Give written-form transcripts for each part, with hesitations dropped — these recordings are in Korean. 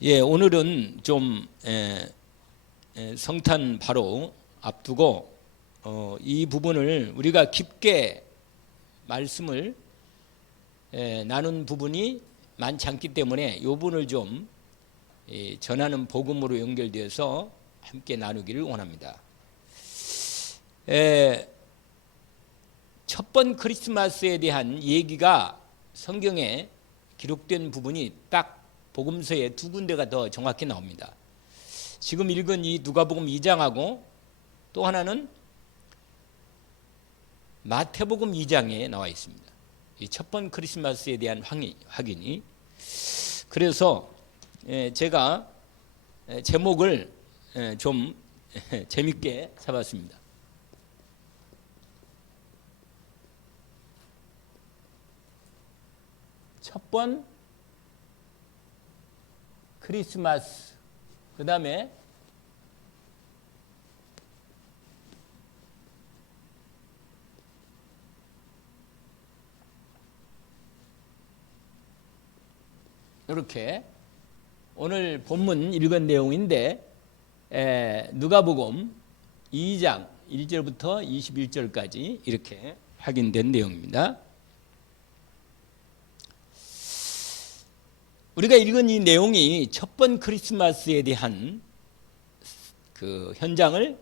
예, 오늘은 좀 성탄 바로 앞두고 이 부분을 우리가 깊게 말씀을 나눈 부분이 많지 않기 때문에 이 부분을 좀 전하는 복음으로 연결되어서 함께 나누기를 원합니다. 첫 번 크리스마스에 대한 얘기가 성경에 기록된 부분이 딱 복음서에 두 군데가 더 정확히 나옵니다. 지금 읽은 이 누가복음 2장하고 또 하나는 마태복음 2장에 나와 있습니다. 이 첫 번 크리스마스에 대한 확인이. 그래서 제가 제목을 좀 재밌게 잡았습니다. 첫 번 크리스마스, 그 다음에 이렇게 오늘 본문 읽은 내용인데 누가복음 2장 1절부터 21절까지 이렇게 확인된 내용입니다. 우리가 읽은 이 내용이 첫 번 크리스마스에 대한 그 현장을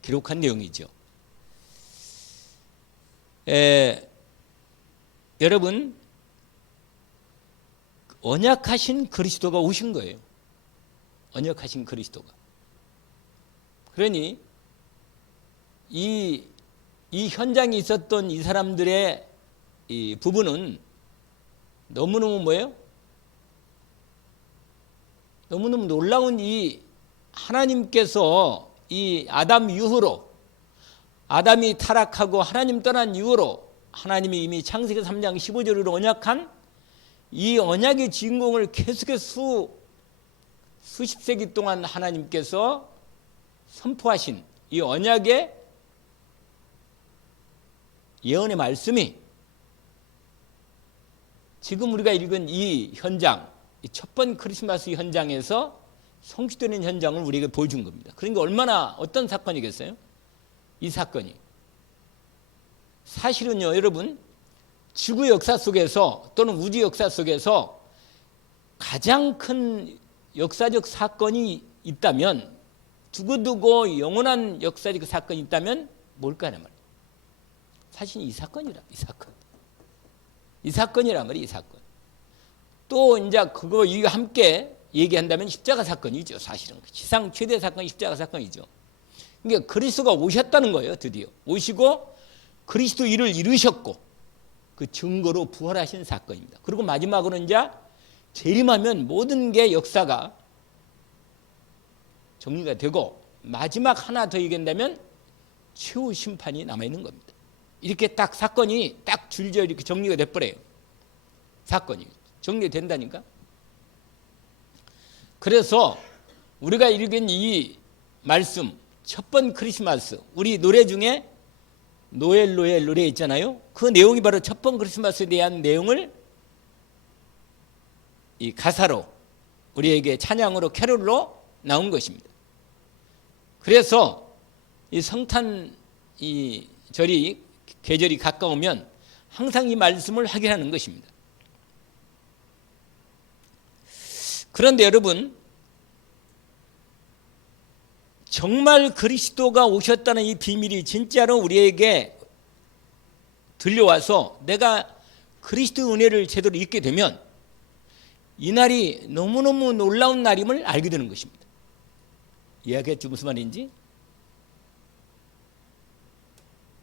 기록한 내용이죠. 여러분, 언약하신 그리스도가 오신 거예요. 언약하신 그리스도가. 그러니 이 현장에 있었던 이 사람들의 이 부분은 너무너무 뭐예요? 너무너무 놀라운 이 하나님께서 이 아담 이후로, 아담이 타락하고 하나님 떠난 이후로 하나님이 이미 창세기 3장 15절으로 언약한 이 언약의 진공을 계속해서 수십 세기 동안 하나님께서 선포하신 이 언약의 예언의 말씀이 지금 우리가 읽은 이 현장, 첫 번 크리스마스 현장에서 성취되는 현장을 우리에게 보여준 겁니다. 그러니까 얼마나 어떤 사건이겠어요? 이 사건이 사실은요, 여러분, 지구 역사 속에서 또는 우주 역사 속에서 가장 큰 역사적 사건이 있다면, 두고두고 영원한 역사적 사건이 있다면 뭘까 하는 말이에요. 사실 이 사건이란 말이에요. 이 사건. 또 이제 그거 함께 얘기한다면 십자가 사건이죠. 사실은 지상 최대 사건이 십자가 사건이죠. 그러니까 그리스도가 오셨다는 거예요. 드디어 오시고 그리스도 일을 이루셨고 그 증거로 부활하신 사건입니다. 그리고 마지막으로 이제 재림하면 모든 게 역사가 정리가 되고 마지막 하나 더 얘기한다면 최후 심판이 남아있는 겁니다. 이렇게 딱 사건이 딱 줄져 이렇게 정리가 돼버려요. 사건이 정리된다니까. 그래서 우리가 읽은 이 말씀, 첫 번 크리스마스, 우리 노래 중에 노엘 노래 있잖아요. 그 내용이 바로 첫 번 크리스마스에 대한 내용을 이 가사로 우리에게 찬양으로 캐롤로 나온 것입니다. 그래서 이 성탄 이 절이 계절이 가까우면 항상 이 말씀을 확인하는 것입니다. 그런데 여러분, 정말 그리스도가 오셨다는 이 비밀이 진짜로 우리에게 들려와서 내가 그리스도의 은혜를 제대로 잊게 되면 이 날이 너무너무 놀라운 날임을 알게 되는 것입니다. 이해하겠죠? 무슨 말인지?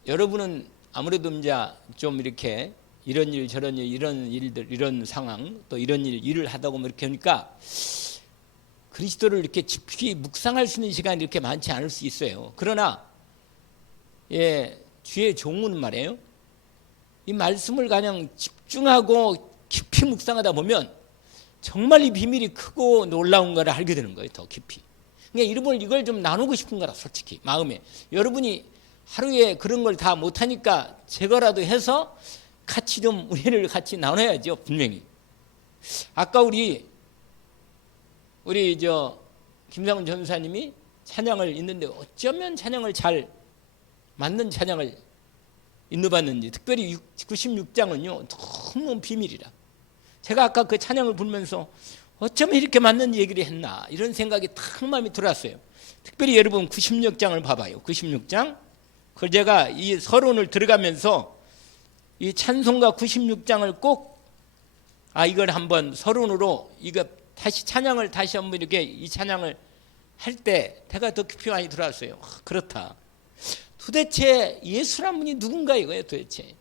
여러분은 아무래도 이제 좀 이렇게 이런 일 저런 일 이런 일들 이런 상황 또 이런 일을 하다 보면 이렇게 하니까 그리스도를 이렇게 깊이 묵상할 수 있는 시간이 이렇게 많지 않을 수 있어요. 그러나 주의 종은 말이에요. 이 말씀을 그냥 집중하고 깊이 묵상하다 보면 정말 이 비밀이 크고 놀라운 거를 알게 되는 거예요. 더 깊이. 그러니까 이걸 좀 나누고 싶은 거라 솔직히 마음에. 여러분이 하루에 그런 걸 다 못하니까 제거라도 해서 같이 좀 은혜를 같이 나눠야죠. 분명히. 아까 우리 우리 김상훈 전사님이 찬양을 읽는데 어쩌면 찬양을 잘 맞는 찬양을 인도받는지, 특별히 96장은요 너무 비밀이라. 제가 아까 그 찬양을 부르면서 어쩌면 이렇게 맞는 얘기를 했나 이런 생각이 탁 마음에 들었어요. 특별히 여러분 96장을 봐봐요. 96장. 그걸 제가 이 서론을 들어가면서 이 찬송가 96장을 꼭 이걸 한번 서론으로 이거 다시 찬양을 다시 한번 이렇게 이 찬양을 할 때 제가 더 깊이 많이 들어왔어요. 그렇다. 도대체 예수란 분이 누군가 이거예요. 도대체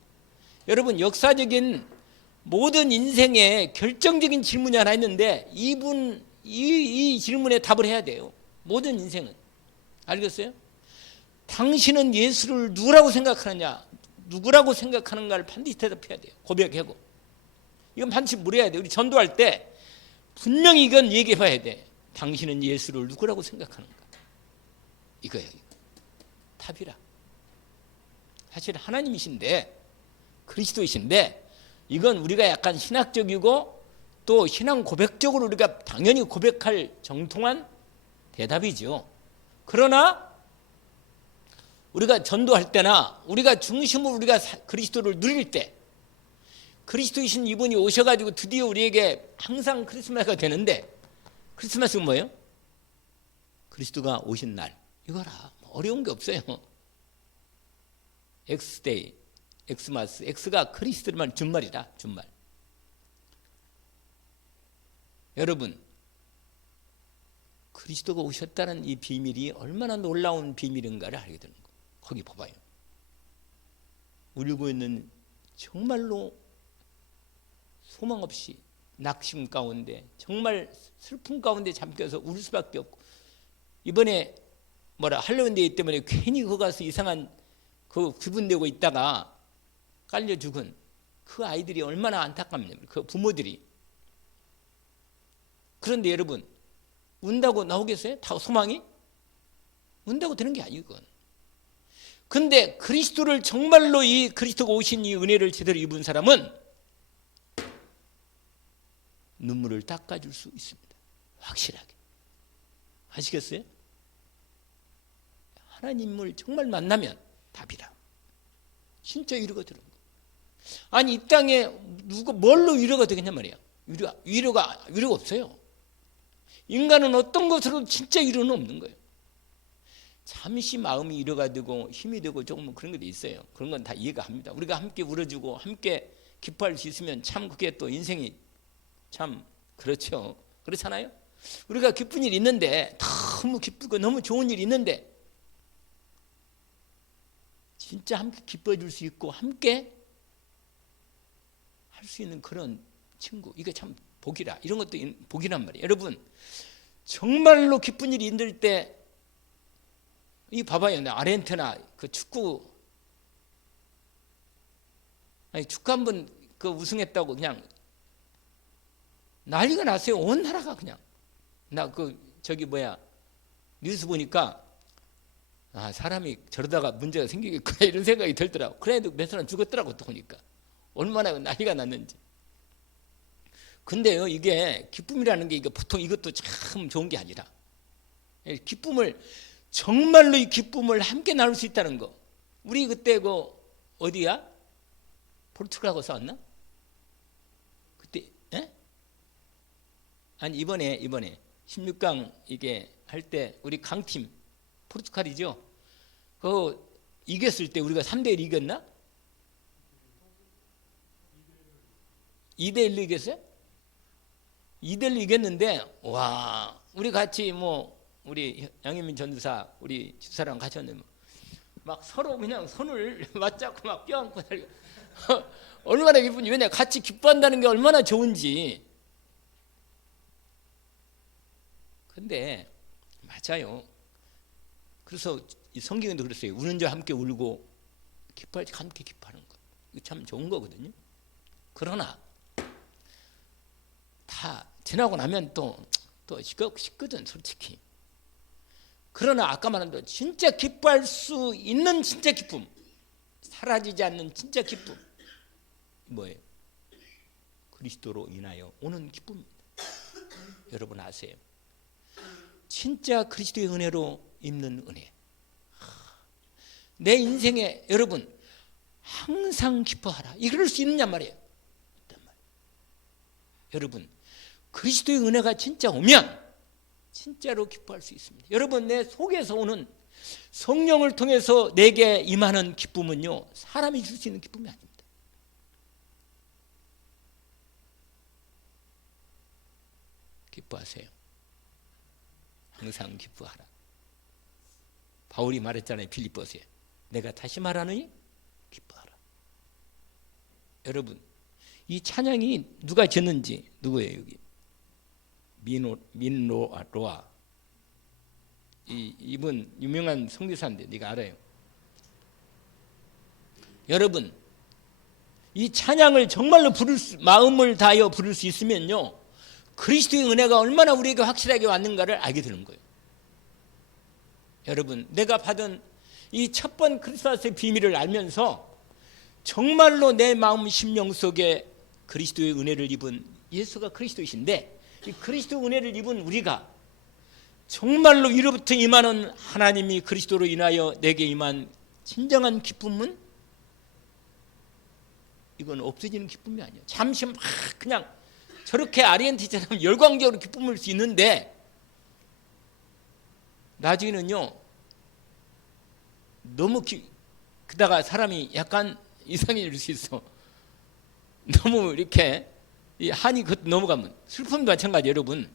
여러분 역사적인 모든 인생에 결정적인 질문이 하나 있는데 이 질문에 답을 해야 돼요. 모든 인생은. 알겠어요? 당신은 예수를 누구라고 생각하느냐, 누구라고 생각하는가를 반드시 대답해야 돼요. 고백하고. 이건 반드시 물어야 돼요. 우리 전도할 때 분명히 이건 얘기해 봐야 돼. 당신은 예수를 누구라고 생각하는가. 이거예요. 답이라. 사실 하나님이신데, 그리스도이신데, 이건 우리가 약간 신학적이고 또 신앙 고백적으로 우리가 당연히 고백할 정통한 대답이죠. 그러나 우리가 전도할 때나 우리가 중심으로 우리가 그리스도를 누릴 때, 그리스도이신 이분이 오셔가지고 드디어 우리에게 항상 크리스마스가 되는데, 크리스마스가 뭐예요? 그리스도가 오신 날 이거라. 어려운 게 없어요. 엑스데이, 엑스마스, 엑스가 그리스도를 말 준말이라. 준말. 여러분 그리스도가 오셨다는 이 비밀이 얼마나 놀라운 비밀인가를 알게 되는 거예요. 거기 봐봐요. 울고 있는 정말로 소망 없이 낙심 가운데 정말 슬픔 가운데 잠겨서 울 수밖에 없고, 이번에 할로윈 데이 때문에 괜히 거기 가서 이상한 그 구분되고 있다가 깔려 죽은 그 아이들이 얼마나 안타깝냐, 그 부모들이. 그런데 여러분 운다고 나오겠어요? 다 소망이? 운다고 되는 게 아니고. 근데 그리스도를 정말로 이 그리스도가 오신 이 은혜를 제대로 입은 사람은 눈물을 닦아줄 수 있습니다. 확실하게. 아시겠어요? 하나님을 정말 만나면 답이다. 진짜 위로가 되는 거예요. 아니 이 땅에 뭘로 위로가 되겠냐 말이야. 위로가 없어요. 인간은 어떤 것으로 진짜 위로는 없는 거예요. 잠시 마음이 위로가 되고 힘이 되고 조금 그런 것도 있어요. 그런 건 다 이해가 합니다. 우리가 함께 울어주고 함께 기뻐할 수 있으면 참 그게 또 인생이 참 그렇죠. 그렇잖아요. 우리가 기쁜 일이 있는데, 너무 기쁘고 너무 좋은 일이 있는데 진짜 함께 기뻐해 줄 수 있고 함께 할 수 있는 그런 친구, 이게 참 복이라. 이런 것도 복이란 말이에요. 여러분 정말로 기쁜 일이 있을 때, 이 봐봐요. 아르헨티나 그 축구 한번 그 우승했다고 그냥 난리가 났어요. 온 나라가 그냥. 나 뉴스 보니까 사람이 저러다가 문제가 생기겠구나 이런 생각이 들더라고. 그래도 몇 사람 죽었더라고. 또 보니까 얼마나 난리가 났는지. 근데요, 이게 기쁨이라는 게 이게 보통 이것도 참 좋은 게 아니라, 기쁨을 정말로 이 기쁨을 함께 나눌 수 있다는 거. 우리 그때 어디야? 포르투갈하고 싸웠나? 그때 아니 이번에 16강 이게 할 때 우리 강팀 포르투갈이죠. 이겼을 때 우리가 3대1 이겼나? 2대1로 이겼어요? 2대1로 이겼는데, 와, 우리 같이 우리 양현민 전도사 우리 집사람 같이 왔는데 막 서로 그냥 손을 맞잡고 막 껴안고 살고 얼마나 기쁜지. 왜냐, 같이 기뻐한다는 게 얼마나 좋은지. 근데 맞아요. 그래서 이 성경에도 그랬어요. 우는 자 함께 울고 기뻐할 때 함께 기뻐하는 거. 이거 참 좋은 거거든요. 그러나 다 지나고 나면 또 식거든 솔직히. 그러나 아까 말한 대로 진짜 기뻐할 수 있는 진짜 기쁨, 사라지지 않는 진짜 기쁨 뭐예요? 그리스도로 인하여 오는 기쁨입니다. 여러분 아세요? 진짜 그리스도의 은혜로 입는 은혜. 내 인생에 여러분 항상 기뻐하라. 이럴 수 있느냐 말이에요. 여러분 그리스도의 은혜가 진짜 오면 진짜로 기뻐할 수 있습니다. 여러분 내 속에서 오는 성령을 통해서 내게 임하는 기쁨은요 사람이 줄 수 있는 기쁨이 아닙니다. 기뻐하세요. 항상 기뻐하라. 바울이 말했잖아요. 빌립보서에 내가 다시 말하느니 기뻐하라. 여러분 이 찬양이 누가 지었는지 누구예요? 여기 민로아 이분 유명한 선교사인데 네가 알아요. 여러분 이 찬양을 정말로 마음을 다하여 부를 수 있으면요 그리스도의 은혜가 얼마나 우리에게 확실하게 왔는가를 알게 되는 거예요. 여러분 내가 받은 이 첫 번 크리스마스의 비밀을 알면서 정말로 내 마음 심령 속에 그리스도의 은혜를 입은 예수가 그리스도이신데 이 그리스도 은혜를 입은 우리가 정말로 위로부터 임하는 하나님이 그리스도로 인하여 내게 임한 진정한 기쁨은 이건 없어지는 기쁨이 아니에요. 잠시 막 그냥 저렇게 아리엔티처럼 열광적으로 기쁨을 수 있는데 나중에는요 너무 그다가 사람이 약간 이상해질 수 있어. 너무 이렇게 한이 그것도 넘어가면 슬픔도 마찬가지. 여러분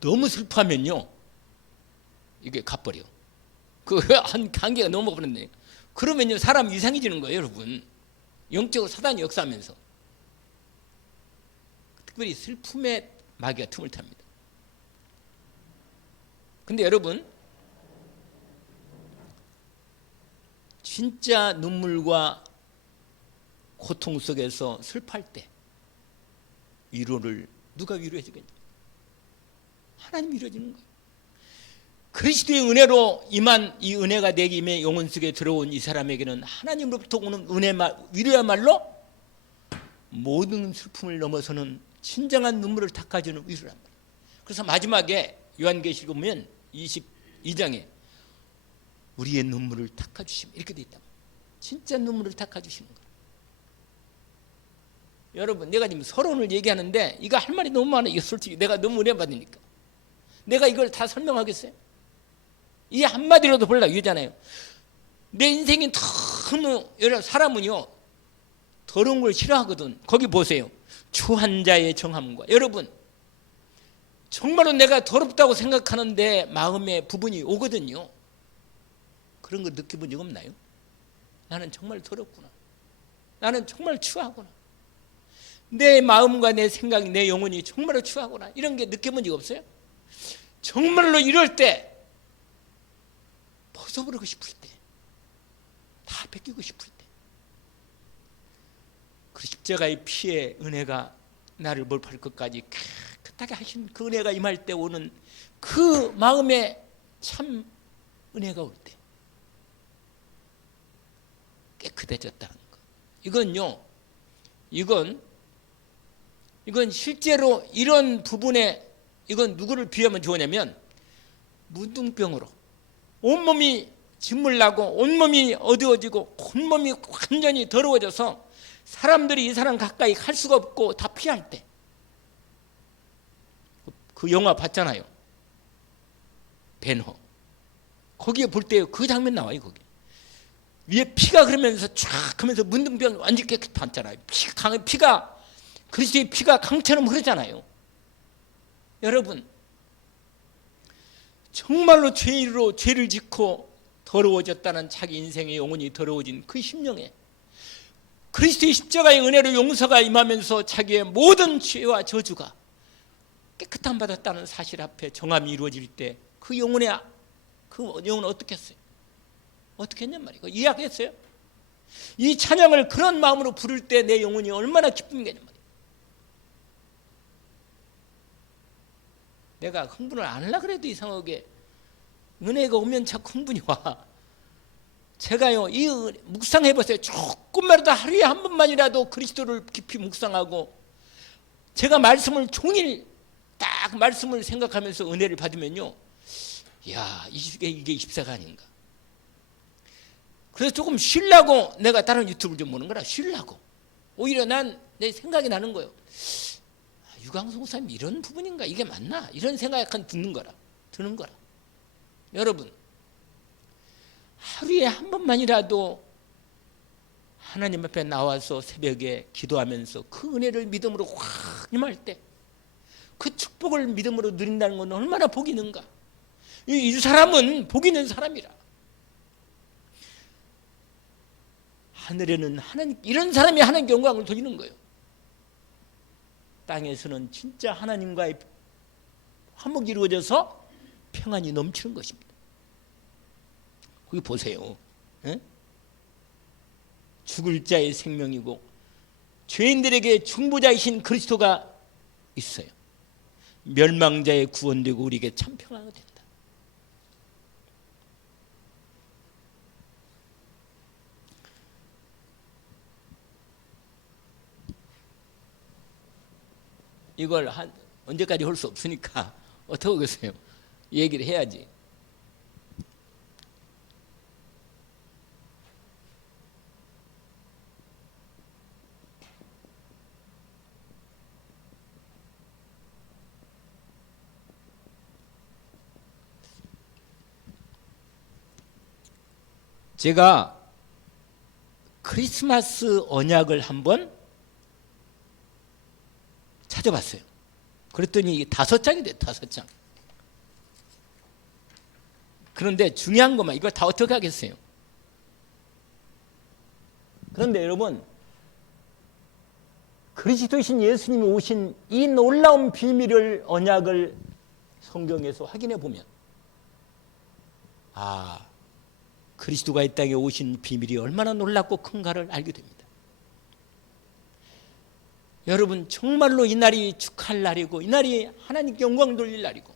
너무 슬퍼하면요 이게 가버려. 그 한 단계가 넘어버렸네. 그러면요 사람 이상해지는 거예요. 여러분 영적으로 사단이 역사하면서 특별히 슬픔의 마귀가 틈을 탑니다. 근데 여러분 진짜 눈물과 고통 속에서 슬퍼할 때 위로를 누가 위로해 주겠냐? 하나님이 위로해 주는 거예요. 그리스도의 은혜로 임한 이 은혜가 내게 임해 영혼 속에 들어온 이 사람에게는 하나님으로부터 오는 위로야말로 모든 슬픔을 넘어서는 진정한 눈물을 닦아주는 위로란 말이에요. 그래서 마지막에 요한계시록 보면 22장에 우리의 눈물을 닦아주시면 이렇게 돼 있다고. 진짜 눈물을 닦아주시는 거예요. 여러분 내가 지금 서론을 얘기하는데 이거 할 말이 너무 많아요. 이거 솔직히 내가 너무 은혜 받으니까 내가 이걸 다 설명하겠어요? 이 한마디로도 볼라 이거잖아요. 내 인생이 너무 여러분 사람은요 더러운 걸 싫어하거든. 거기 보세요. 추한 자의 정함과 여러분 정말로 내가 더럽다고 생각하는데 마음에 부분이 오거든요. 그런 거 느껴본 적 없나요? 나는 정말 더럽구나. 나는 정말 추하구나. 내 마음과 내 생각이 내 영혼이 정말로 추하구나. 이런 게 느껴본 적 없어요? 정말로 이럴 때 벗어버리고 싶을 때 다 뺏기고 싶을 때 그 십자가의 피의 은혜가 나를 몰팔 것까지 깨끗하게 하신 그 은혜가 임할 때 오는 그 마음에 참 은혜가 올 때 깨끗해졌다는 거. 이건요 이건 실제로 이런 부분에 이건 누구를 비하면 좋으냐면 문둥병으로 온몸이 진물나고 온몸이 어두워지고 온몸이 완전히 더러워져서 사람들이 이 사람 가까이 갈 수가 없고 다 피할 때 그 영화 봤잖아요. 벤허. 거기에 볼 때 그 장면 나와요. 거기 위에 피가 그러면서 쫙 하면서 문둥병 완전히 깨끗했잖아요. 피가 그리스도의 피가 강처럼 흐르잖아요. 여러분 정말로 죄로 죄를 짓고 더러워졌다는 자기 인생의 영혼이 더러워진 그 심령에 그리스도의 십자가의 은혜로 용서가 임하면서 자기의 모든 죄와 저주가 깨끗함 받았다는 사실 앞에 정함이 이루어질 때 그 영혼은 어떻게 했어요? 어떻게 했냔 말이에요. 이해하겠어요? 이 찬양을 그런 마음으로 부를 때 내 영혼이 얼마나 기쁨이겠냔 말이에요. 내가 흥분을 안 하려고 그래도 이상하게 은혜가 오면 자꾸 흥분이 와. 제가요 이 묵상해보세요. 조금만이라도 하루에 한 번만이라도 그리스도를 깊이 묵상하고 제가 말씀을 종일 딱 막 말씀을 생각하면서 은혜를 받으면요, 이야, 이게 24가 아닌가. 그래서 조금 쉬려고 내가 다른 유튜브를 좀 보는 거라, 쉬려고. 오히려 난 내 생각이 나는 거예요. 유광성 목사님 이런 부분인가? 이게 맞나? 이런 생각이 약간 드는 거라. 여러분, 하루에 한 번만이라도 하나님 앞에 나와서 새벽에 기도하면서 그 은혜를 믿음으로 확 임할 때, 그 축복을 믿음으로 누린다는 건 얼마나 복이 있는가. 이 사람은 복이 있는 사람이라. 하늘에는 하나님, 이런 사람이 하나님께 영광을 돌리는 거예요. 땅에서는 진짜 하나님과의 화목이 이루어져서 평안이 넘치는 것입니다. 거기 보세요. 에? 죽을 자의 생명이고 죄인들에게 중보자이신 그리스도가 있어요. 멸망자의 구원되고 우리에게 참 평안이 된다. 이걸 언제까지 할 수 없으니까 어떻게 하겠어요? 얘기를 해야지. 제가 크리스마스 언약을 한번 찾아봤어요. 그랬더니 5장이 돼요. 5장. 그런데 중요한 것만, 이걸 다 어떻게 하겠어요? 그런데 여러분, 그리스도이신 예수님이 오신 이 놀라운 비밀을, 언약을 성경에서 확인해 보면, 그리스도가 이 땅에 오신 비밀이 얼마나 놀랍고 큰가를 알게 됩니다. 여러분, 정말로 이 날이 축하할 날이고, 이 날이 하나님께 영광 돌릴 날이고,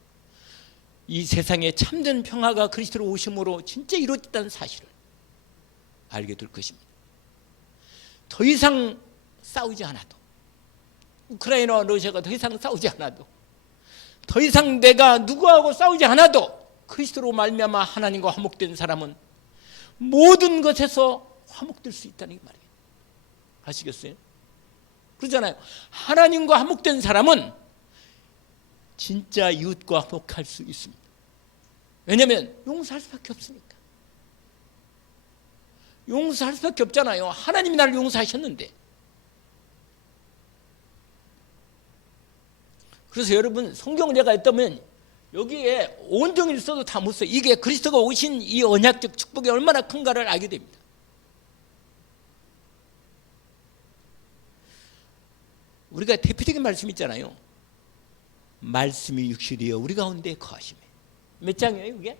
이 세상에 참된 평화가 그리스도로 오심으로 진짜 이루어졌다는 사실을 알게 될 것입니다. 더 이상 싸우지 않아도, 우크라이나와 러시아가 더 이상 싸우지 않아도, 더 이상 내가 누구하고 싸우지 않아도 그리스도로 말미암아 하나님과 화목된 사람은 모든 것에서 화목될 수 있다는 말이에요. 아시겠어요? 그러잖아요. 하나님과 화목된 사람은 진짜 이웃과 화목할 수 있습니다. 왜냐하면 용서할 수밖에 없으니까. 용서할 수밖에 없잖아요. 하나님이 나를 용서하셨는데. 그래서 여러분, 성경을 제가 했다면 여기에 온종일 써도 다 못 써요. 이게 그리스도가 오신 이 언약적 축복이 얼마나 큰가를 알게 됩니다. 우리가 대표적인 말씀 있잖아요. 말씀이 육신이여 우리 가운데 거하시매. 몇 장이에요 이게?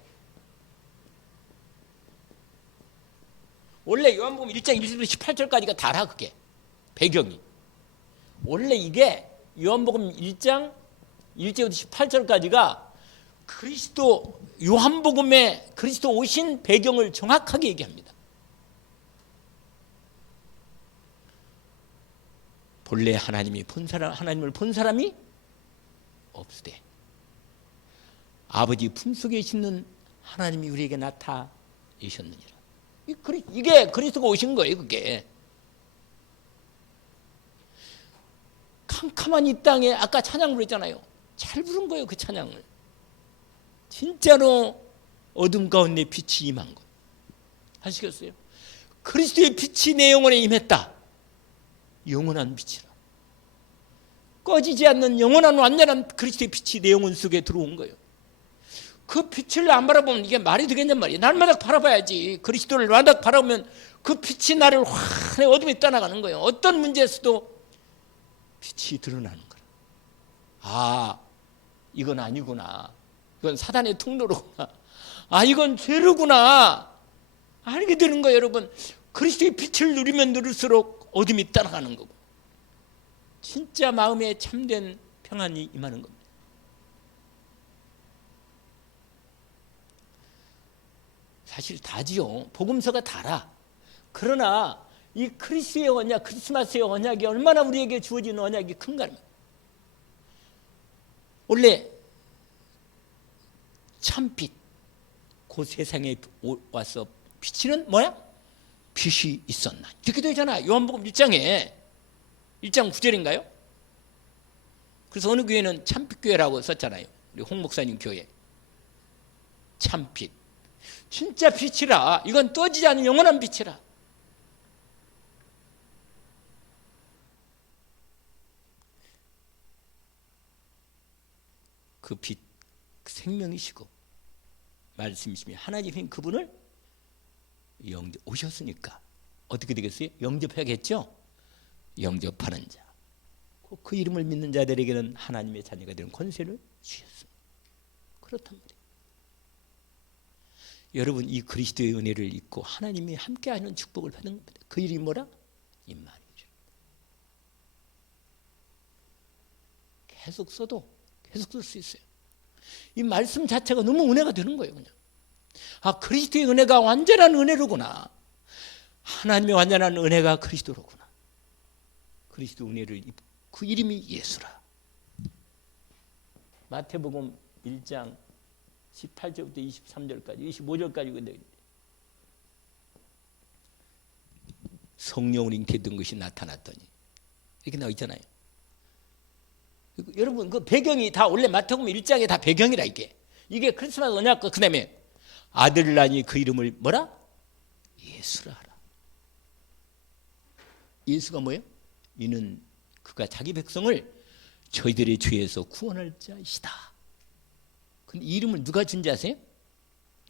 원래 요한복음 1장 1절부터 18절까지가 다라. 그게 배경이. 원래 이게 요한복음 1장 1절부터 18절까지가 그리스도, 요한복음에 그리스도 오신 배경을 정확하게 얘기합니다. 본래 하나님을 본 사람이 없으되 아버지 품속에 있는 하나님이 우리에게 나타내셨느니라. 이게 그리스도가 오신 거예요. 그게 캄캄한 이 땅에 아까 찬양 부르잖아요. 잘 부른 거예요. 그 찬양을. 진짜로 어둠 가운데 빛이 임한 거예요. 아시겠어요? 그리스도의 빛이 내 영혼에 임했다. 영원한 빛이라. 꺼지지 않는 영원한 완전한 그리스도의 빛이 내 영혼 속에 들어온 거예요. 그 빛을 안 바라보면 이게 말이 되겠냔 말이에요. 날마다 바라봐야지. 그리스도를 마다 바라보면 그 빛이 나를 환히 어둠에 떠나가는 거예요. 어떤 문제에서도 빛이 드러나는 거라. 이건 아니구나. 이건 사단의 통로로구나. 이건 죄로구나. 알게 되는 거예요, 여러분. 그리스도의 빛을 누리면 누릴수록 어둠이 떠나가는 거고, 진짜 마음에 참된 평안이 임하는 겁니다. 사실 다지요. 복음서가 다라. 그러나 이 그리스도의 언약, 크리스마스의 언약이 얼마나 우리에게 주어진 언약이 큰가. 원래 참빛, 그 세상에 와서 비치는 뭐야? 빛이 있었나. 이렇게 되잖아. 요한복음 1장에 1장 9절인가요? 그래서 어느 교회는 참빛교회라고 썼잖아요. 우리 홍 목사님 교회. 참빛. 진짜 빛이라. 이건 떠지지 않는 영원한 빛이라. 그 빛, 생명이시고 말씀이시며 하나님인 그분을 오셨으니까 어떻게 되겠어요? 영접해야겠죠? 영접하는 자. 그 이름을 믿는 자들에게는 하나님의 자녀가 되는 권세를 주셨습니다. 그렇단 말이에요. 여러분, 이 그리스도의 은혜를 입고 하나님이 함께하는 축복을 받는 겁니다. 그 이름이 뭐라? 임마누엘. 계속 써도 계속 쓸 수 있어요. 이 말씀 자체가 너무 은혜가 되는 거예요. 그냥. 아, 그리스도의 은혜가 완전한 은혜로구나. 하나님의 완전한 은혜가 그리스도로구나. 그리스도 은혜를 입고 그 이름이 예수라. 마태복음 1장 18절부터 23절까지 25절까지 성령을 잉태된 것이 나타났더니 이렇게 나와 있잖아요. 여러분, 그 배경이 다 원래 마태복음 1장에 다 배경이라. 이게 크리스마스 언약과 그 다음에 아들을 낳으니 그 이름을 뭐라? 예수라 하라. 예수가 뭐예요? 이는 그가 자기 백성을 저희들의 죄에서 구원할 자이시다. 근데 이 이름을 누가 준지 아세요?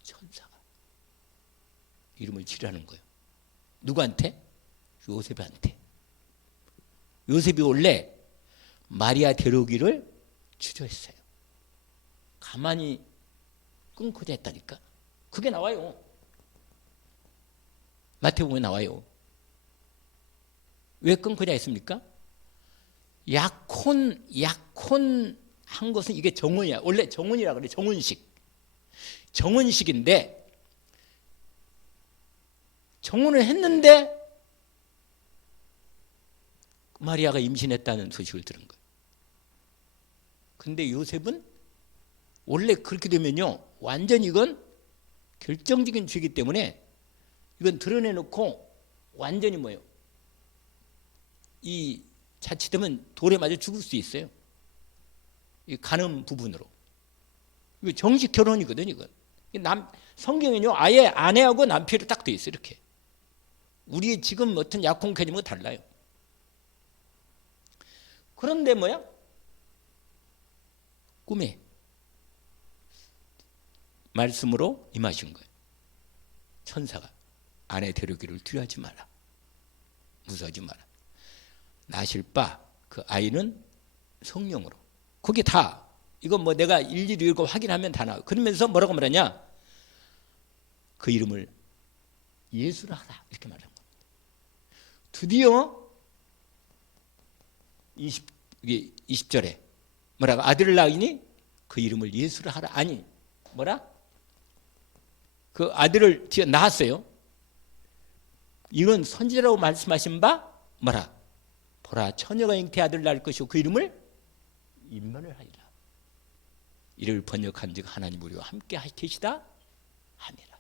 천사가 이름을 지르는 거예요. 누구한테? 요셉한테. 요셉이 원래 마리아 데려오기를 주저했어요. 가만히 끊고자 했다니까. 그게 나와요. 마태복음에 나와요. 왜 끊고자 했습니까? 약혼한 것은 이게 정혼이야. 원래 정혼이라 그래. 정혼식인데 정혼을 했는데 마리아가 임신했다는 소식을 들은 거예요. 근데 요셉은 원래 그렇게 되면요, 완전히 이건 결정적인 죄이기 때문에 이건 드러내놓고 완전히 뭐예요? 이 자칫하면 돌에 맞아 죽을 수 있어요. 이 간음 부분으로. 이거 정식 결혼이거든, 이건. 성경에는요, 아예 아내하고 남편이 딱 돼 있어요, 이렇게. 우리 지금 어떤 약혼 개념은 달라요. 그런데 뭐야? 꿈에 말씀으로 임하신 거예요. 천사가 아내 데려오기를 두려워하지 마라. 무서워하지 마라. 낳으실 바 그 아이는 성령으로. 그게 다 이건 뭐 내가 일일이 읽고 확인하면 다 나와요. 그러면서 뭐라고 말하냐? 그 이름을 예수라 하라. 이렇게 말하는 겁니다. 드디어 20절에 뭐라고? 아들을 낳으니 그 이름을 예수라 하라. 아니, 뭐라? 그 아들을 낳았어요. 이건 선지자라고 말씀하신 바 뭐라? 보라, 처녀가 잉태 아들을 낳을 것이고 그 이름을 임마누엘 하리라. 이를 번역한 즉 하나님 우리와 함께 계시다 함이라.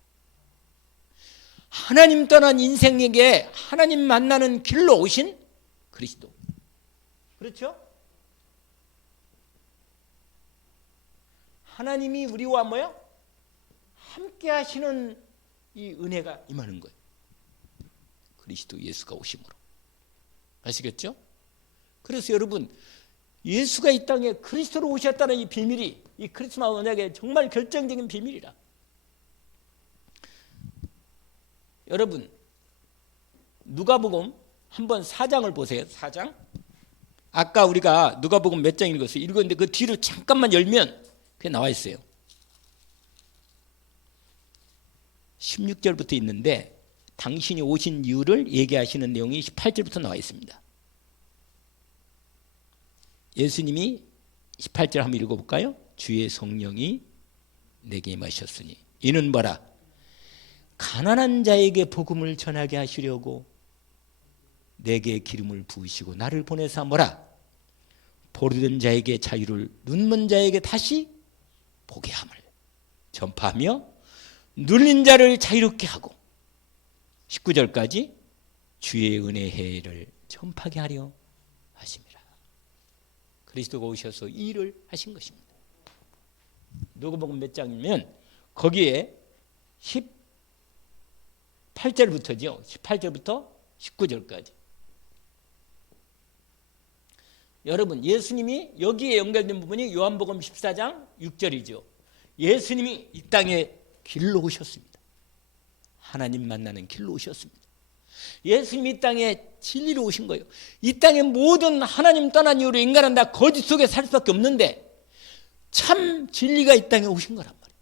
하나님 떠난 인생에게 하나님 만나는 길로 오신 그리스도. 그렇죠? 하나님이 우리와 뭐요? 함께 하시는 이 은혜가 임하는 거예요. 그리스도 예수가 오심으로. 아시겠죠? 그래서 여러분, 예수가 이 땅에 그리스도로 오셨다는 이 비밀이 이 크리스마스 언약의 정말 결정적인 비밀이라. 여러분, 누가복음 한번 4장을 보세요. 4장. 아까 우리가 누가복음 몇 장 읽었어요? 읽었는데 그 뒤로 잠깐만 열면 그게 나와 있어요. 16절부터 있는데 당신이 오신 이유를 얘기하시는 내용이 18절부터 나와 있습니다. 예수님이 18절 한번 읽어볼까요? 주의 성령이 내게 임하셨으니 이는 뭐라? 가난한 자에게 복음을 전하게 하시려고 내게 기름을 부으시고 나를 보내사 뭐라? 보르던 자에게 자유를, 눈먼 자에게 다시 보게 함을 전파하며 눌린 자를 자유롭게 하고 19절까지 주의 은혜 해를 전파하게 하려 하십니다. 그리스도가 오셔서 이 일을 하신 것입니다. 누가복음 몇 장이면 거기에 18절부터죠. 18절부터 19절까지. 여러분, 예수님이 여기에 연결된 부분이 요한복음 14장 6절이죠. 예수님이 이 땅에 길로 오셨습니다. 하나님 만나는 길로 오셨습니다. 예수님이 이 땅에 진리로 오신 거예요. 이 땅의 모든 하나님 떠난 이후로 인간은 다 거짓 속에 살 수밖에 없는데 참 진리가 이 땅에 오신 거란 말이에요.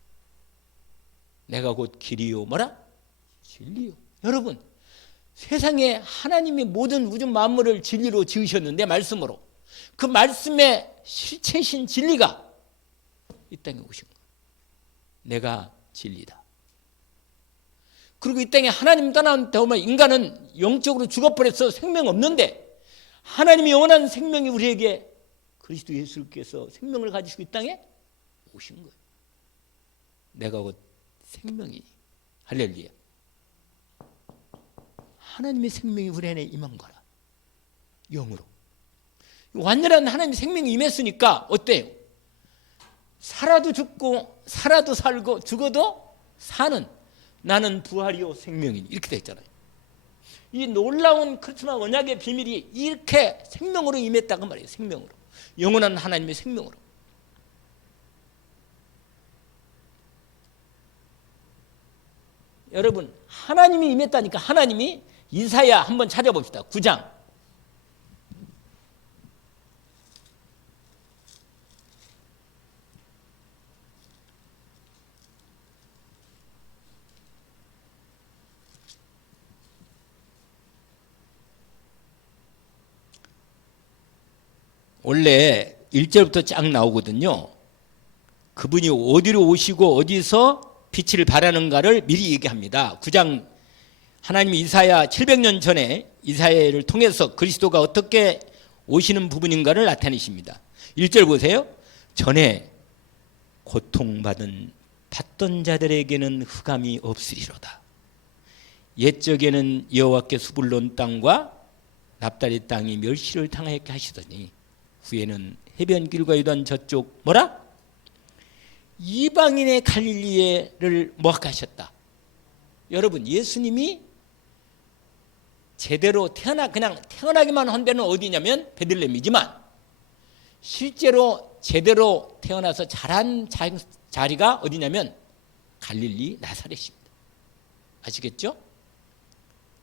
내가 곧 길이요 뭐라? 진리요. 여러분, 세상에 하나님이 모든 우주 만물을 진리로 지으셨는데 말씀으로 그 말씀의 실체신 진리가 이 땅에 오신 거예요. 내가 진리다. 그리고 이 땅에 하나님 떠난 데 보면 인간은 영적으로 죽어버려서 생명 없는데 하나님이 영원한 생명이 우리에게 그리스도 예수께서 생명을 가지시고 이 땅에 오신 거예요. 내가 곧 생명이니. 할렐루야. 하나님의 생명이 우리 안에 임한 거라. 영으로. 완전한 하나님의 생명이 임했으니까 어때요? 살아도 죽고 살아도 살고 죽어도 사는 나는 부활이요 생명이니. 이렇게 되어 있잖아요. 이 놀라운 크리스마스 언약의 비밀이 이렇게 생명으로 임했다고 말이에요. 생명으로. 영원한 하나님의 생명으로. 여러분, 하나님이 임했다니까. 하나님이. 이사야 한번 찾아봅시다. 9장. 원래 1절부터 쫙 나오거든요. 그분이 어디로 오시고 어디서 빛을 발하는가를 미리 얘기합니다. 9장 하나님이 이사야 700년 전에 이사야를 통해서 그리스도가 어떻게 오시는 부분인가를 나타내십니다. 1절 보세요. 전에 고통받은 받던 자들에게는 흑암이 없으리로다. 옛적에는 여호와께 수불론 땅과 납달리 땅이 멸시를 당하게 하시더니 후에는 해변길과 유단 저쪽 뭐라? 이방인의 갈릴리를 뭐하게 하셨다. 여러분, 예수님이 제대로 그냥 태어나기만 한 데는 어디냐면 베들레헴이지만 실제로 제대로 태어나서 자란 자리가 어디냐면 갈릴리 나사렛입니다. 아시겠죠?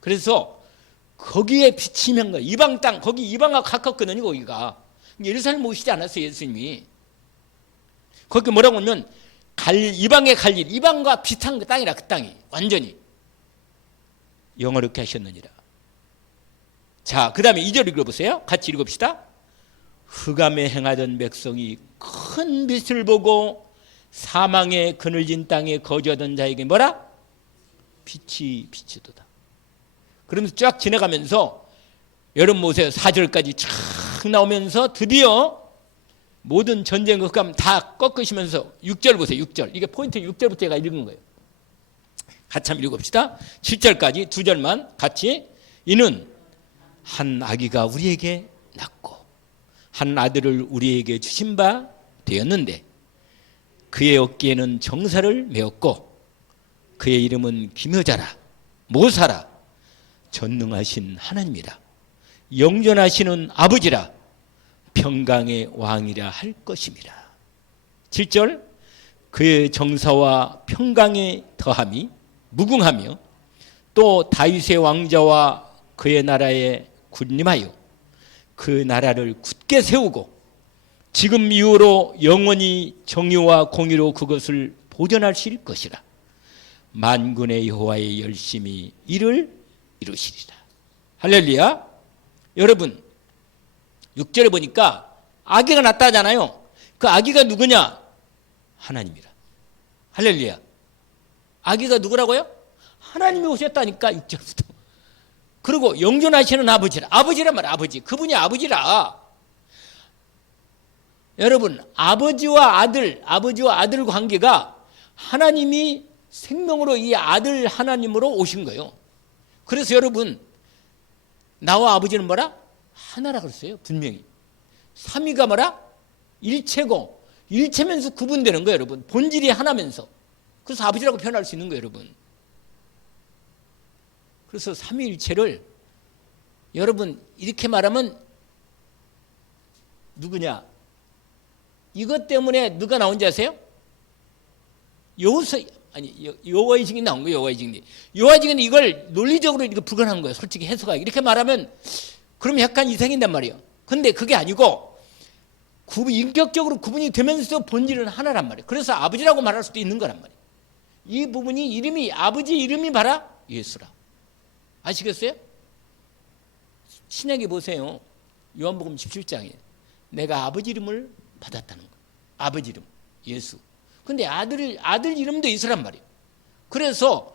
그래서 거기에 비치면 거예요. 이방 땅, 거기 이방과 가깝거든요. 거기가 예루살렘 오시지 않았어요. 예수님이. 거기 뭐라고 하면 이방의 갈릴, 이방과 비슷한 그 땅이라. 그 땅이 완전히 영어롭게 하셨느니라. 자, 그 다음에 2절 읽어보세요. 같이 읽읍시다. 흑암에 행하던 백성이 큰 빛을 보고 사망의 그늘진 땅에 거주하던 자에게 뭐라? 빛이 비치도다. 그러면서 쫙 지나가면서 여러분 보세요. 4절까지 쫙 나오면서 드디어 모든 전쟁 흑암 다 꺾으시면서 6절 보세요. 6절. 이게 포인트 6절부터 제가 읽은 거예요. 같이 한번 읽어봅시다. 7절까지 두 절만 같이. 이는 한 아기가 우리에게 낳고 한 아들을 우리에게 주신 바 되었는데 그의 어깨에는 정사를 메었고 그의 이름은 기묘자라 모사라 전능하신 하나님이라 영존하시는 아버지라 평강의 왕이라 할 것임이라. 7절. 그의 정사와 평강의 더함이 무궁하며 또 다윗의 왕자와 그의 나라에 군림하여 그 나라를 굳게 세우고 지금 이후로 영원히 정의와 공의로 그것을 보존하실 것이라. 만군의 여호와의 열심히 이를 이루시리라. 할렐루야. 여러분, 6절에 보니까 아기가 낳았다잖아요. 그 아기가 누구냐? 하나님이라. 할렐루야. 아기가 누구라고요? 하나님이 오셨다니까. 6절부터. 그리고 영존하시는 아버지라. 아버지란 말이야. 아버지. 그분이 아버지라. 여러분, 아버지와 아들 관계가 하나님이 생명으로 이 아들 하나님으로 오신 거예요. 그래서 여러분, 나와 아버지는 뭐라? 하나라 그랬어요. 분명히. 삼위가 뭐라? 일체고, 일체면서 구분되는 거예요, 여러분. 본질이 하나면서. 그래서 아버지라고 표현할 수 있는 거예요, 여러분. 그래서 삼위일체를 여러분 이렇게 말하면 누구냐? 이것 때문에 누가 나온지 아세요? 여호와의 증인이 나온 거예요. 여호와의 증인이 이걸 논리적으로 이렇게 불가능한 거예요. 솔직히 해석하기. 이렇게 말하면 그럼 약간 이상인단 말이에요. 근데 그게 아니고 인격적으로 구분이 되면서 본질은 하나란 말이에요. 그래서 아버지라고 말할 수도 있는 거란 말이에요. 이 부분이 아버지 이름이 바라 예수라. 아시겠어요? 신약에 보세요. 요한복음 17장에 내가 아버지 이름을 받았다는 거예요. 아버지 이름 예수. 근데 아들 이름도 예수란 말이에요. 그래서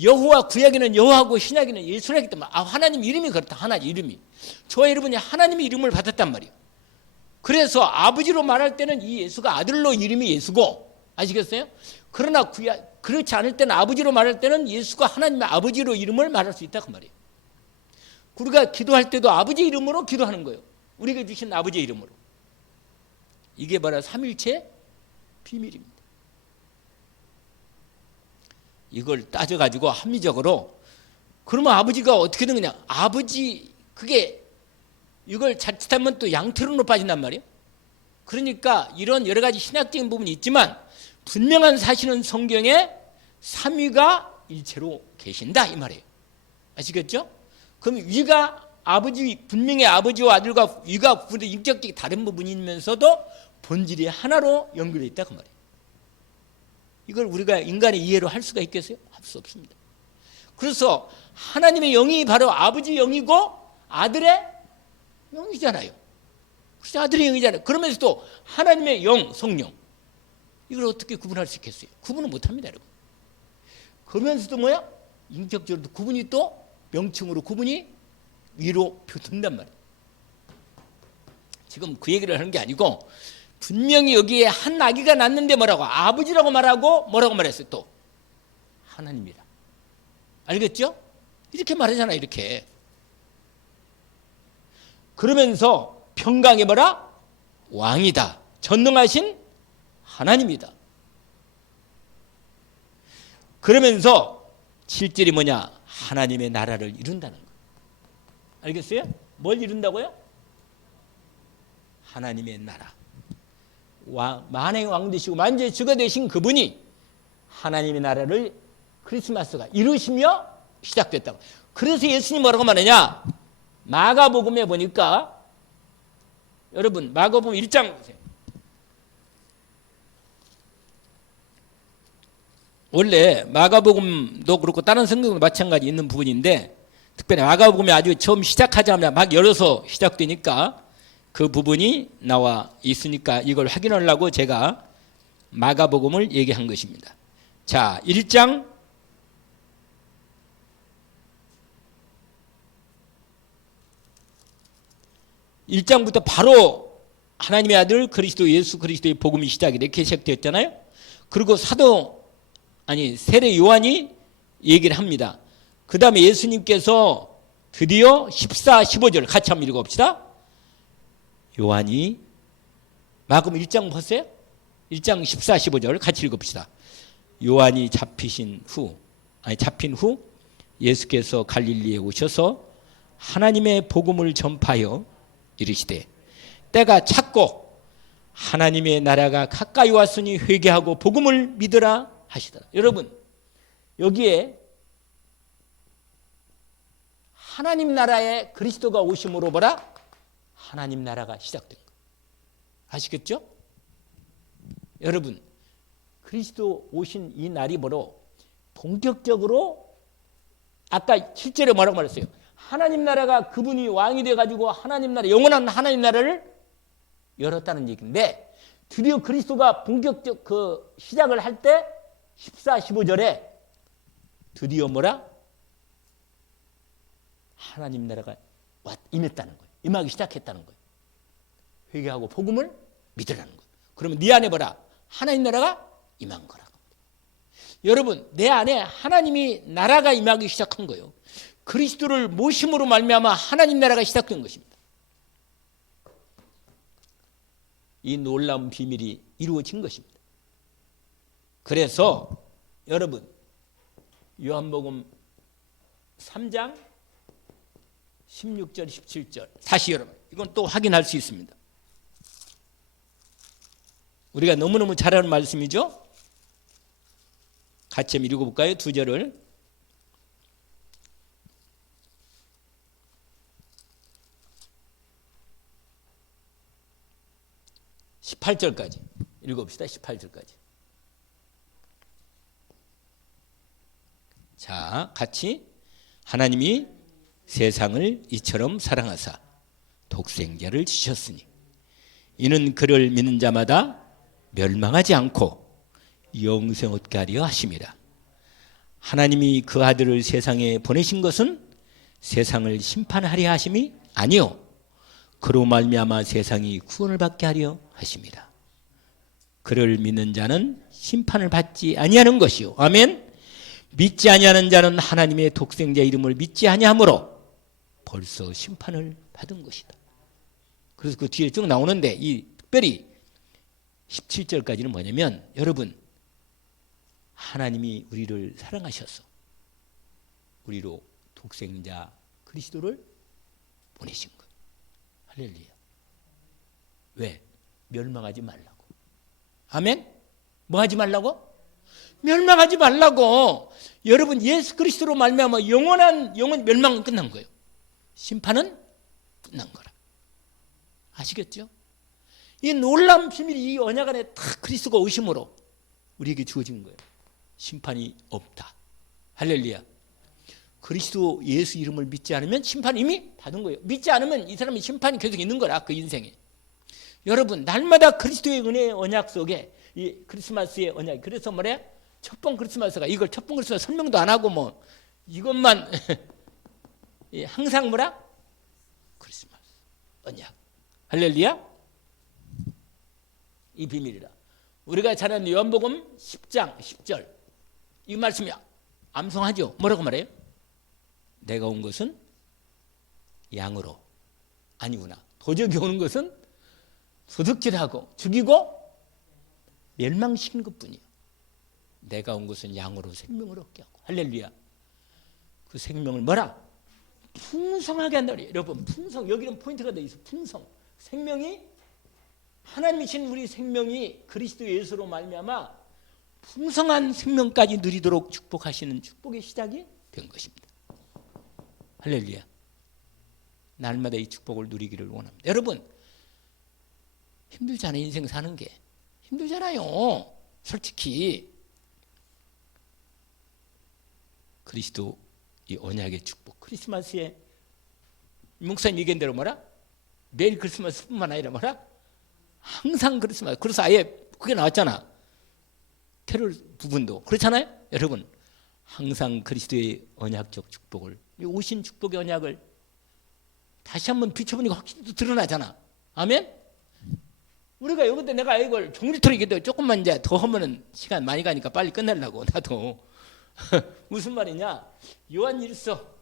여호와 구약에는 여호와고 신약에는 예수라기 때문에 하나님 이름이 그렇다. 하나님 이름이. 저와 여러분이 하나님의 이름을 받았단 말이에요. 그래서 아버지로 말할 때는 이 예수가 아들로 이름이 예수고, 아시겠어요? 그러나 그렇지 않을 때는 아버지로 말할 때는 예수가 하나님의 아버지로 이름을 말할 수 있다 그 말이에요. 우리가 기도할 때도 아버지 이름으로 기도하는 거예요. 우리가 주신 아버지 이름으로. 이게 바로 삼일체 비밀입니다. 이걸 따져가지고 합리적으로 그러면 아버지가 어떻게 된 거냐? 아버지 그게 이걸 자칫하면 또 양태론으로 빠진단 말이에요. 그러니까 이런 여러 가지 신학적인 부분이 있지만 분명한 사실은 성경에 삼위가 일체로 계신다 이 말이에요. 아시겠죠? 그럼 위가 분명히 아버지와 아들과 위가 인격적인 다른 부분이면서도 본질이 하나로 연결되어 있다 그 말이에요. 이걸 우리가 인간의 이해로 할 수가 있겠어요? 할 수 없습니다. 그래서 하나님의 영이 바로 아버지 영이고 아들의 영이잖아요. 그래서 아들의 영이잖아요. 그러면서 또 하나님의 영, 성령. 이걸 어떻게 구분할 수 있겠어요? 구분은 못합니다, 여러분. 그러면서도 뭐야? 인격적으로도 구분이 또 명칭으로 구분이 위로 된단 말이에요. 지금 그 얘기를 하는 게 아니고 분명히 여기에 한 아기가 낳는데 뭐라고? 아버지라고 말하고 뭐라고 말했어요? 또 하나님이라. 알겠죠? 이렇게 말하잖아요. 이렇게. 그러면서 평강의 뭐라? 왕이다. 전능하신 하나님이다. 그러면서 7절이 뭐냐? 하나님의 나라를 이룬다는 거예요. 알겠어요? 뭘 이룬다고요? 하나님의 나라. 만왕의 왕 되시고 만주의 주가 되신 그분이 하나님의 나라를 크리스마스가 이루시며 시작됐다고. 그래서 예수님 뭐라고 말하냐? 마가복음에 보니까 여러분 마가복음 1장 보세요. 원래 마가복음도 그렇고 다른 성경도 마찬가지 있는 부분인데 특별히 마가복음이 아주 처음 시작하자마자 막 열어서 시작되니까 그 부분이 나와 있으니까 이걸 확인하려고 제가 마가복음을 얘기한 것입니다. 자, 1장 1장부터 바로 하나님의 아들 그리스도 예수 그리스도의 복음이 시작이 이렇게 시작되었잖아요. 그리고 세례 요한이 얘기를 합니다. 그 다음에 예수님께서 드디어 14, 15절 같이 한번 읽어봅시다. 요한이 마가복음 1장 보세요. 1장 14, 15절 같이 읽어봅시다. 요한이 잡힌 후 예수께서 갈릴리에 오셔서 하나님의 복음을 전파하여 이르시되 때가 찼고 하나님의 나라가 가까이 왔으니 회개하고 복음을 믿으라 하시더라. 여러분 여기에 하나님 나라에 그리스도가 오심으로 보라 하나님 나라가 시작된 거예요. 아시겠죠? 여러분 그리스도 오신 이 날이 바로 본격적으로 아까 7절에 뭐라고 말했어요? 하나님 나라가 그분이 왕이 돼가지고 하나님 나라 영원한 하나님 나라를 열었다는 얘기인데 드디어 그리스도가 본격적 시작을 할 때 14, 15절에 드디어 뭐라? 하나님 나라가 임했다는 거예요. 임하기 시작했다는 거예요. 회개하고 복음을 믿으라는 거예요. 그러면 네 안에 뭐라? 하나님 나라가 임한 거라고. 여러분, 내 안에 하나님이 나라가 임하기 시작한 거예요. 그리스도를 모심으로 말미암아 하나님 나라가 시작된 것입니다. 이 놀라운 비밀이 이루어진 것입니다. 그래서 여러분, 요한복음 3장 16절 17절 다시 여러분 이건 또 확인할 수 있습니다. 우리가 너무너무 잘 아는 말씀이죠. 같이 한번 읽어볼까요? 두 절을. (18절까지) 읽어봅시다. 18절까지. 자, 같이. 하나님이 세상을 이처럼 사랑하사 독생자를 주셨으니 이는 그를 믿는 자마다 멸망하지 않고 영생 얻게 하려 하심이라. 하나님이 그 아들을 세상에 보내신 것은 세상을 심판하려 하심이 아니요 그로 말미암아 세상이 구원을 받게 하려 하심이라. 그를 믿는 자는 심판을 받지 아니하는 것이요. 아멘. 믿지 아니하는 자는 하나님의 독생자 이름을 믿지 아니하므로 벌써 심판을 받은 것이다. 그래서 그 뒤에 쭉 나오는데 이 특별히 17절까지는 뭐냐면 여러분 하나님이 우리를 사랑하셔서 우리로 독생자 그리스도를 보내신 거예요. 할렐루야. 왜? 멸망하지 말라고. 아멘? 뭐 하지 말라고? 멸망하지 말라고. 여러분 예수 그리스도로 말미암아 영원 멸망은 끝난 거예요. 심판은 끝난 거라. 아시겠죠? 이 놀라운 비밀이 이 언약 안에 다 그리스도가 오심으로 우리에게 주어진 거예요. 심판이 없다. 할렐루야. 그리스도 예수 이름을 믿지 않으면 심판 이미 받은 거예요. 믿지 않으면 이 사람이 심판이 계속 있는 거라. 그 인생에. 여러분 날마다 그리스도의 은혜의 언약 속에 이 크리스마스의 언약. 그래서 뭐래? 첫번 크리스마스가 이걸 첫번 크리스마스 설명도 안 하고 뭐 이것만 항상 뭐라? 크리스마스 언약. 할렐루야. 이 비밀이라. 우리가 잘 아는 요한복음 10장 10절 이 말씀이 암송하죠. 뭐라고 말해요? 내가 온 것은 양으로 아니구나. 도적이 오는 것은 도둑질하고 죽이고 멸망시킨 것뿐이에요. 내가 온 것은 양으로 생명을 얻게 하고. 할렐루야. 그 생명을 뭐라? 풍성하게 한다. 여러분 풍성 여기는 포인트가 돼 있어. 풍성. 생명이 하나님이신 우리 생명이 그리스도 예수로 말미암아 풍성한 생명까지 누리도록 축복하시는 축복의 시작이 된 것입니다. 할렐루야. 날마다 이 축복을 누리기를 원합니다. 여러분 힘들잖아요. 인생 사는 게 힘들잖아요. 솔직히 그리스도 이 언약의 축복 크리스마스에 목사님 얘기한 대로 뭐라? 매일 크리스마스뿐만 아니라 뭐라? 항상 크리스마스. 그래서 아예 그게 나왔잖아. 캐롤 부분도 그렇잖아요. 여러분 항상 그리스도의 언약적 축복을 오신 축복의 언약을 다시 한번 비춰보니까 확실히 드러나잖아. 아멘. 우리가 여기다 내가 이걸 종류토록 얘기해도 조금만 이제 더 하면은 시간 많이 가니까 빨리 끝내려고 나도 무슨 말이냐? 요한일서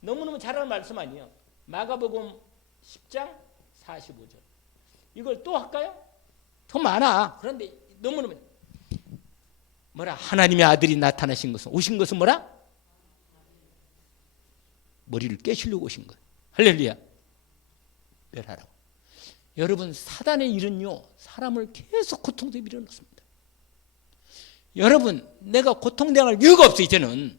너무너무 잘 아는 말씀 아니에요. 마가복음 10장 45절 이걸 또 할까요? 더 많아. 그런데 너무너무 뭐라? 하나님의 아들이 나타나신 것은 오신 것은 뭐라? 머리를 깨시려고 오신 거예요. 할렐루야. 멸하라고. 여러분 사단의 일은요 사람을 계속 고통에 밀어넣습니다. 여러분 내가 고통당할 이유가 없어. 이제는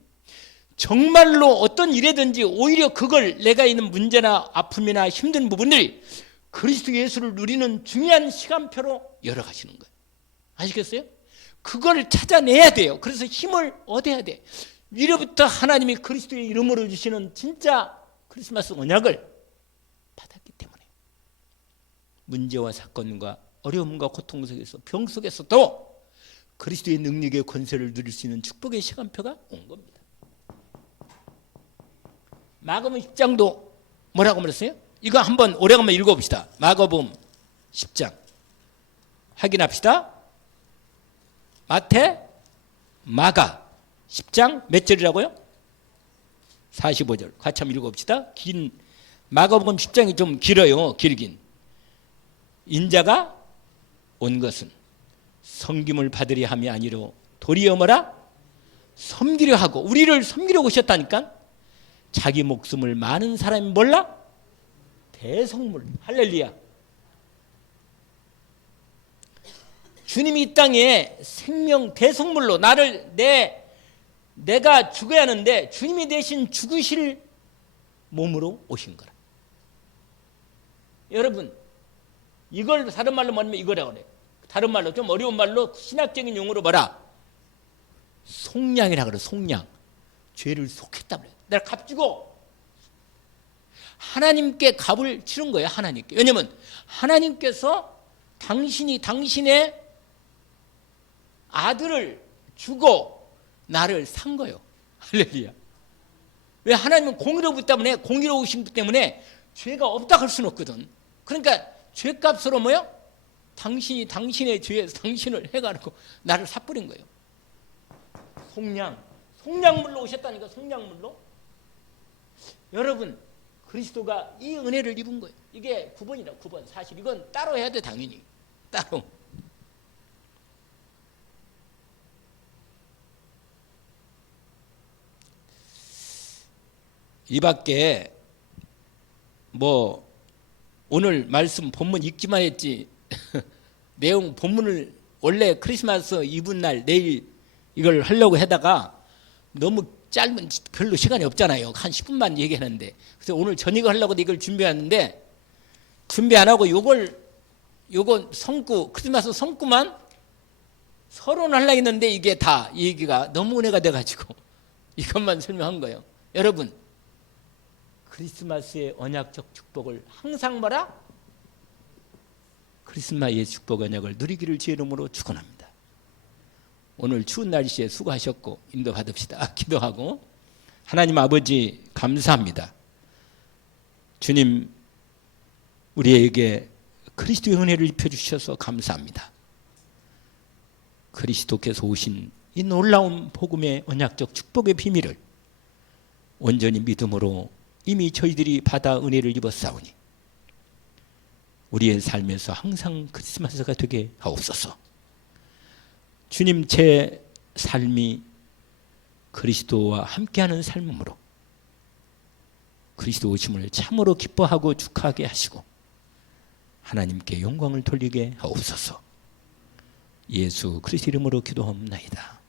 정말로 어떤 일이든지 오히려 그걸 내가 있는 문제나 아픔이나 힘든 부분을 그리스도 예수를 누리는 중요한 시간표로 열어가시는 거예요. 아시겠어요? 그걸 찾아내야 돼요. 그래서 힘을 얻어야 돼. 위로부터 하나님이 그리스도의 이름으로 주시는 진짜 크리스마스 언약을 받았기 때문에 문제와 사건과 어려움과 고통 속에서 병 속에서도 그리스도의 능력의 권세를 누릴 수 있는 축복의 시간표가 온 겁니다. 마가복음 10장도 뭐라고 말했어요? 이거 한번 오래간만 읽어봅시다. 마가복음 10장 확인합시다. 마태, 마가 10장 몇 절이라고요? 45절. 같이 한번 읽어봅시다. 긴 마가복음 10장이 좀 길어요. 길긴. 인자가 온 것은 섬김을 받으려 함이 아니로 도리어 뭐라? 섬기려 하고, 우리를 섬기려 오셨다니까. 자기 목숨을 많은 사람이 몰라? 대속물. 할렐루야. 주님이 이 땅에 생명 대속물로 나를 내가 죽어야 하는데 주님이 대신 죽으실 몸으로 오신 거라. 여러분, 이걸 다른 말로 말하면 이거라고 그래요. 다른 말로, 좀 어려운 말로 신학적인 용어로 뭐라? 속량이라 그래. 속량. 죄를 속했다 그래요. 내가 값주고 하나님께 값을 치른 거예요. 하나님께. 왜냐하면 하나님께서 당신의 아들을 주고 나를 산 거예요. 할렐루야. 왜? 하나님은 공의로우기 때문에, 공의로우신 때문에 죄가 없다 할 수는 없거든. 그러니까 죄값으로 뭐요? 당신이 당신의 죄에서 당신을 해가지고 나를 사버린 거예요. 속량물로 오셨다니까. 속량물로. 여러분, 그리스도가 이 은혜를 입은 거예요. 이게 9번이라 9번. 사실 이건 따로 해야 돼. 당연히 따로. 이 밖에 뭐 오늘 말씀 본문 읽기만 했지 내용 본문을 원래 크리스마스 이브 날 내일 이걸 하려고 하다가 너무 짧은, 별로 시간이 없잖아요. 한 10분만 얘기하는데. 그래서 오늘 저녁을 하려고 이걸 준비하는데 준비 안 하고 요거 성구, 크리스마스 성구만 서론하려고 했는데 이게 다 이 얘기가 너무 은혜가 돼가지고 이것만 설명한 거예요. 여러분, 크리스마스의 언약적 축복을 항상 뭐라? 크리스마스의 축복 언약을 누리기를 주의 이름으로 축원합니다. 오늘 추운 날씨에 수고하셨고 인도 받읍시다. 기도하고. 하나님 아버지 감사합니다. 주님, 우리에게 그리스도의 은혜를 입혀주셔서 감사합니다. 그리스도께서 오신 이 놀라운 복음의 언약적 축복의 비밀을 온전히 믿음으로 이미 저희들이 받아 은혜를 입었사오니 우리의 삶에서 항상 크리스마스가 되게 하옵소서. 주님, 제 삶이 그리스도와 함께하는 삶으로 그리스도 오심을 참으로 기뻐하고 축하하게 하시고 하나님께 영광을 돌리게 하옵소서. 예수 그리스도 이름으로 기도합나이다.